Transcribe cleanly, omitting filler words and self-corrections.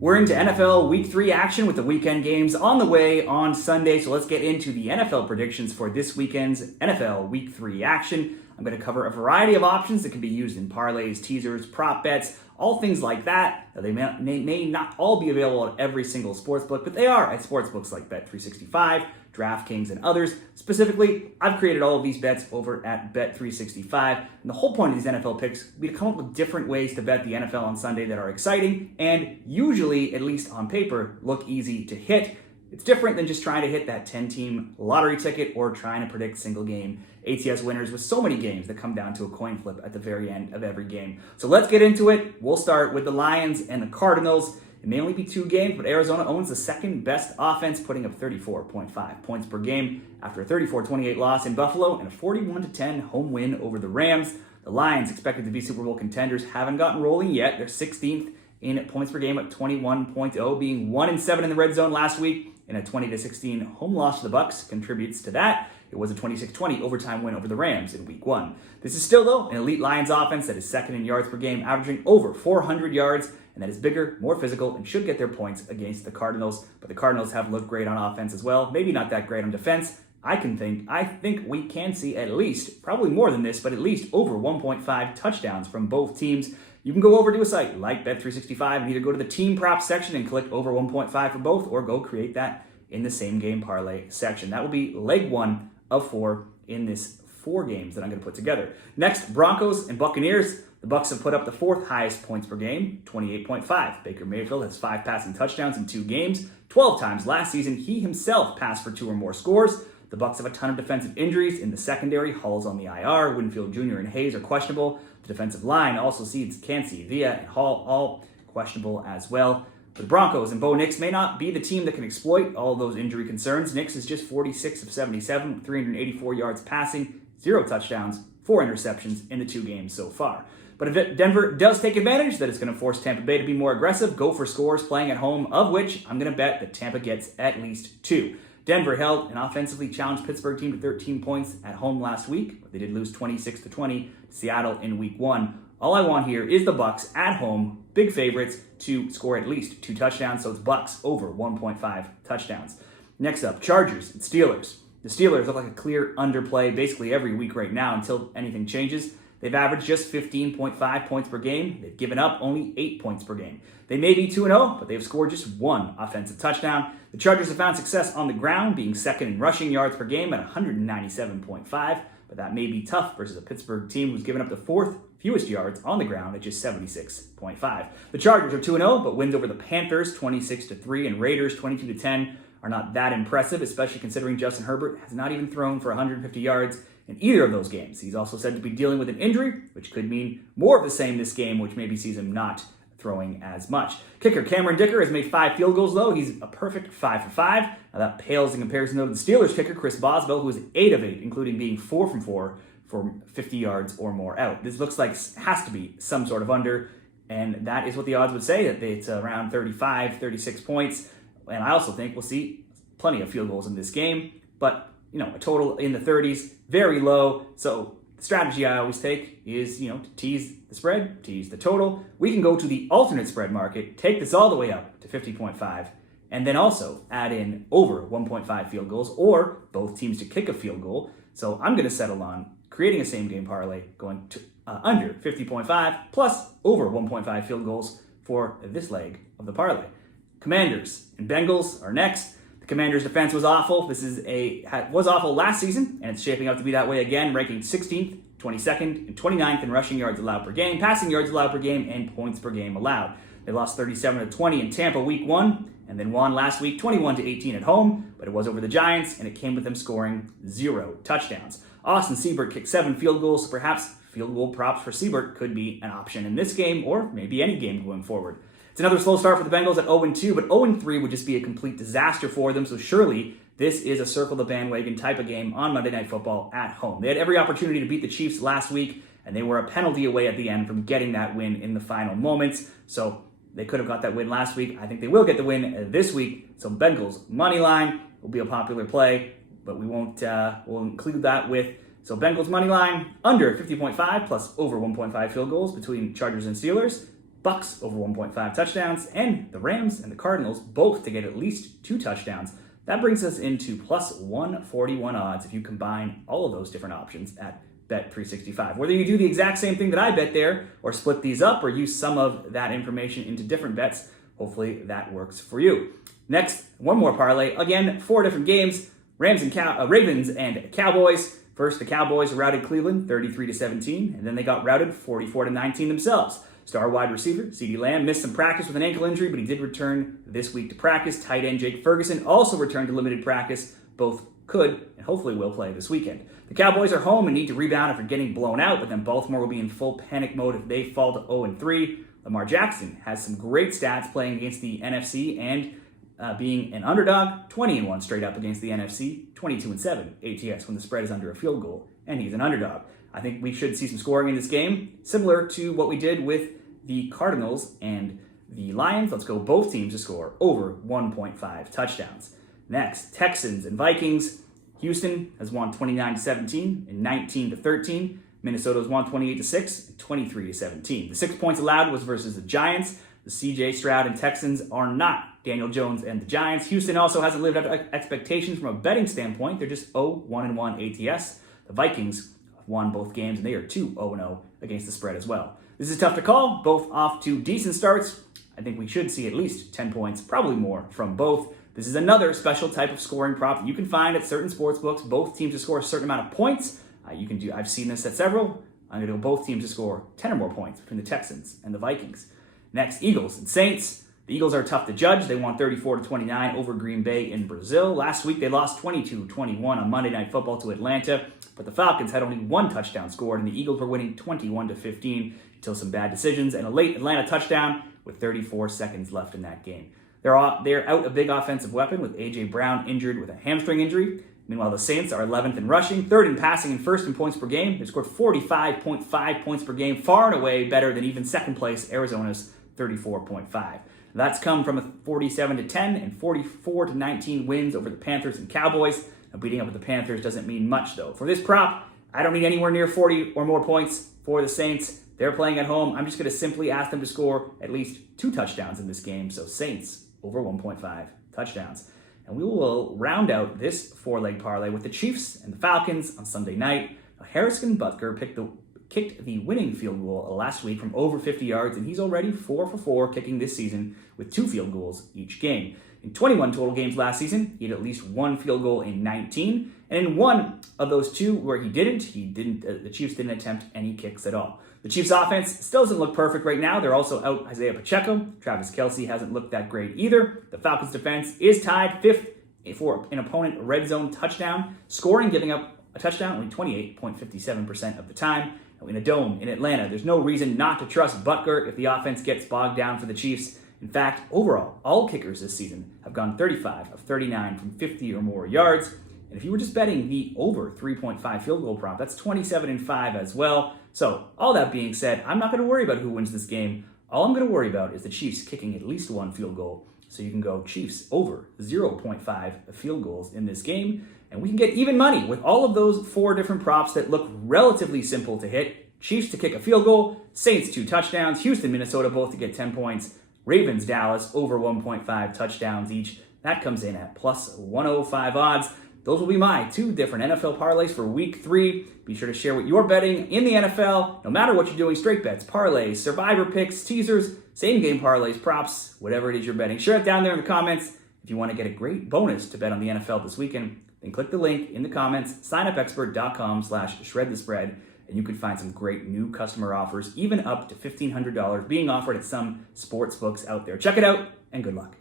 We're into NFL Week 3 action with the weekend games on the way on Sunday, so let's get into the NFL predictions for this weekend's NFL Week 3 action. I'm going to cover a variety of options that can be used in parlays, teasers, prop bets, all things like that. Now, they may not all be available at every single sportsbook, but they are at sportsbooks like Bet365, DraftKings, and others. Specifically, I've created all of these bets over at Bet365, and the whole point of these NFL picks will be to come up with different ways to bet the NFL on Sunday that are exciting and usually, at least on paper, look easy to hit. It's different than just trying to hit that 10-team lottery ticket or trying to predict single game ATS winners with so many games that come down to a coin flip at the very end of every game. So let's get into it. We'll start with the Lions and the Cardinals. It may only be 2 games, but Arizona owns the second best offense, putting up 34.5 points per game after a 34-28 loss in Buffalo and a 41-10 home win over the Rams. The Lions, expected to be Super Bowl contenders, haven't gotten rolling yet. They're 16th in points per game at 21.0, being 1-7 in the red zone last week, and a 20-16 home loss to the Bucs contributes to that. It was a 26-20 overtime win over the Rams in Week 1. This is still, though, an elite Lions offense that is second in yards per game, averaging over 400 yards, and that is bigger, more physical, and should get their points against the Cardinals. But the Cardinals have looked great on offense as well. Maybe not that great on defense. I think we can see at least, probably more than this, but at least over 1.5 touchdowns from both teams. You can go over to a site like Bet365 and either go to the team props section and click over 1.5 for both, or go create that in the same game parlay section. That will be leg 1 of 4 in this 4 games that I'm going to put together. Next, Broncos and Buccaneers. The Bucs have put up the 4th highest points per game, 28.5. Baker Mayfield has 5 passing touchdowns in 2 games. 12 times last season, he himself passed for 2 or more scores. The Bucs have a ton of defensive injuries in the secondary. Hall's on the IR. Winfield Jr. and Hayes are questionable. The defensive line also sees Cansey, Villa, and Hall all questionable as well. The Broncos and Bo Nix may not be the team that can exploit all those injury concerns. Nix is just 46 of 77, 384 yards passing, 0 touchdowns, 4 interceptions in the 2 games so far. But if Denver does take advantage, that it's going to force Tampa Bay to be more aggressive, go for scores playing at home, of which I'm going to bet that Tampa gets at least 2. Denver held an offensively challenged Pittsburgh team to 13 points at home last week, but they did lose 26-20 to Seattle in Week 1. All I want here is the Bucs at home, big favorites, to score at least 2 touchdowns, so it's Bucs over 1.5 touchdowns. Next up, Chargers and Steelers. The Steelers look like a clear underplay basically every week right now until anything changes. They've averaged just 15.5 points per game. They've given up only 8 points per game. They may be 2-0, but they've scored just 1 offensive touchdown. The Chargers have found success on the ground, being second in rushing yards per game at 197.5, but that may be tough versus a Pittsburgh team who's given up the 4th fewest yards on the ground at just 76.5. The Chargers are 2-0, but wins over the Panthers 26-3 and Raiders 22-10 are not that impressive, especially considering Justin Herbert has not even thrown for 150 yards in either of those games. He's also said to be dealing with an injury, which could mean more of the same this game, which maybe sees him not throwing as much. Kicker Cameron Dicker has made 5 field goals, though. He's a perfect 5 for 5. Now that pales in comparison to the Steelers kicker, Chris Boswell, who is 8 of 8, including being 4 from 4 for 50 yards or more out. This looks like has to be some sort of under, and that is what the odds would say, that it's around 35, 36 points. And I also think we'll see plenty of field goals in this game, but a total in the 30s, very low. So the strategy I always take is, to tease the spread, tease the total. We can go to the alternate spread market, take this all the way up to 50.5, and then also add in over 1.5 field goals or both teams to kick a field goal. So I'm going to settle on creating a same game parlay going to under 50.5 plus over 1.5 field goals for this leg of the parlay. Commanders and Bengals are next. The Commanders' defense was awful. Was awful last season, and it's shaping up to be that way again, ranking 16th, 22nd, and 29th in rushing yards allowed per game, passing yards allowed per game, and points per game allowed. They lost 37-20 in Tampa Week 1, and then won last week 21-18 at home, but it was over the Giants, and it came with them scoring 0 touchdowns. Austin Seibert kicked 7 field goals, so perhaps field goal props for Seibert could be an option in this game, or maybe any game going forward. It's another slow start for the Bengals at 0-2, but 0-3 would just be a complete disaster for them, so surely this is a circle the bandwagon type of game on Monday Night Football at home. They had every opportunity to beat the Chiefs last week, and they were a penalty away at the end from getting that win in the final moments, so they could have got that win last week. I think they will get the win this week, so Bengals money line will be a popular play, but we won't. We'll include that with So Bengals money line under 50.5 plus over 1.5 field goals between Chargers and Steelers. Bucks over 1.5 touchdowns, and the Rams and the Cardinals both to get at least 2 touchdowns. That brings us into plus 141 odds if you combine all of those different options at Bet365. Whether you do the exact same thing that I bet there, or split these up, or use some of that information into different bets, hopefully that works for you. Next, one more parlay. Again, 4 different games. Ravens and Cowboys. First, the Cowboys routed Cleveland 33-17, and then they got routed 44-19 themselves. Star wide receiver CeeDee Lamb missed some practice with an ankle injury, but he did return this week to practice. Tight end Jake Ferguson also returned to limited practice. Both could and hopefully will play this weekend. The Cowboys are home and need to rebound after getting blown out, but then Baltimore will be in full panic mode if they fall to 0-3. Lamar Jackson has some great stats playing against the NFC and being an underdog, 20-1 straight up against the NFC, 22-7 ATS when the spread is under a field goal, and he's an underdog. I think we should see some scoring in this game, similar to what we did with the Cardinals and the Lions. Let's go both teams to score over 1.5 touchdowns. Next, Texans and Vikings. Houston has won 29-17 and 19-13. Minnesota's won 28-6 and 23-17. The 6 points allowed was versus the Giants. The CJ Stroud and Texans are not Daniel Jones and the Giants. Houston also hasn't lived up to expectations from a betting standpoint. They're just 0-1-1 ATS. The Vikings have won both games, and they are 2-0 against the spread as well. This is tough to call, both off to decent starts. I think we should see at least 10 points, probably more, from both. This is another special type of scoring prop that you can find at certain sports books. Both teams to score a certain amount of points. I've seen this at several. I'm going to go both teams to score 10 or more points between the Texans and the Vikings. Next, Eagles and Saints. The Eagles are tough to judge. They won 34-29 over Green Bay in Brazil. Last week, they lost 22-21 on Monday Night Football to Atlanta, but the Falcons had only 1 touchdown scored, and the Eagles were winning 21-15 until some bad decisions and a late Atlanta touchdown with 34 seconds left in that game. They're out a big offensive weapon with A.J. Brown injured with a hamstring injury. Meanwhile, the Saints are 11th in rushing, 3rd in passing, and 1st in points per game. They scored 45.5 points per game, far and away better than even second place Arizona's 34.5. That's come from a 47-10 and 44-19 wins over the Panthers and Cowboys. Now, beating up with the Panthers doesn't mean much, though. For this prop, I don't need anywhere near 40 or more points for the Saints. They're playing at home. I'm just going to simply ask them to score at least 2 touchdowns in this game. So Saints over 1.5 touchdowns. And we will round out this 4-leg parlay with the Chiefs and the Falcons on Sunday night. Now, Harrison Butker kicked the winning field goal last week from over 50 yards, and he's already 4 for 4 kicking this season with 2 field goals each game. In 21 total games last season, he had at least 1 field goal in 19, and in one of those 2 where the Chiefs didn't attempt any kicks at all. The Chiefs' offense still doesn't look perfect right now. They're also out Isaiah Pacheco. Travis Kelce hasn't looked that great either. The Falcons' defense is tied 5th for an opponent red zone touchdown scoring, giving up a touchdown only 28.57% of the time. In a dome in Atlanta, there's no reason not to trust Butker if the offense gets bogged down for the Chiefs. In fact, overall, all kickers this season have gone 35 of 39 from 50 or more yards. And if you were just betting the over 3.5 field goal prop, that's 27-5 as well. So all that being said, I'm not going to worry about who wins this game. All I'm going to worry about is the Chiefs kicking at least 1 field goal. So you can go Chiefs over 0.5 field goals in this game. And we can get even money with all of those 4 different props that look relatively simple to hit. Chiefs to kick a field goal, Saints 2 touchdowns, Houston, Minnesota both to get 10 points, Ravens, Dallas over 1.5 touchdowns each. That comes in at plus 105 odds. Those will be my 2 different NFL parlays for week 3. Be sure to share what you're betting in the NFL, no matter what you're doing, straight bets, parlays, survivor picks, teasers, same game parlays, props, whatever it is you're betting. Share it down there in the comments. If you want to get a great bonus to bet on the NFL this weekend, then click the link in the comments, signupexpert.com/shredthespread, and you can find some great new customer offers, even up to $1,500 being offered at some sports books out there. Check it out, and good luck.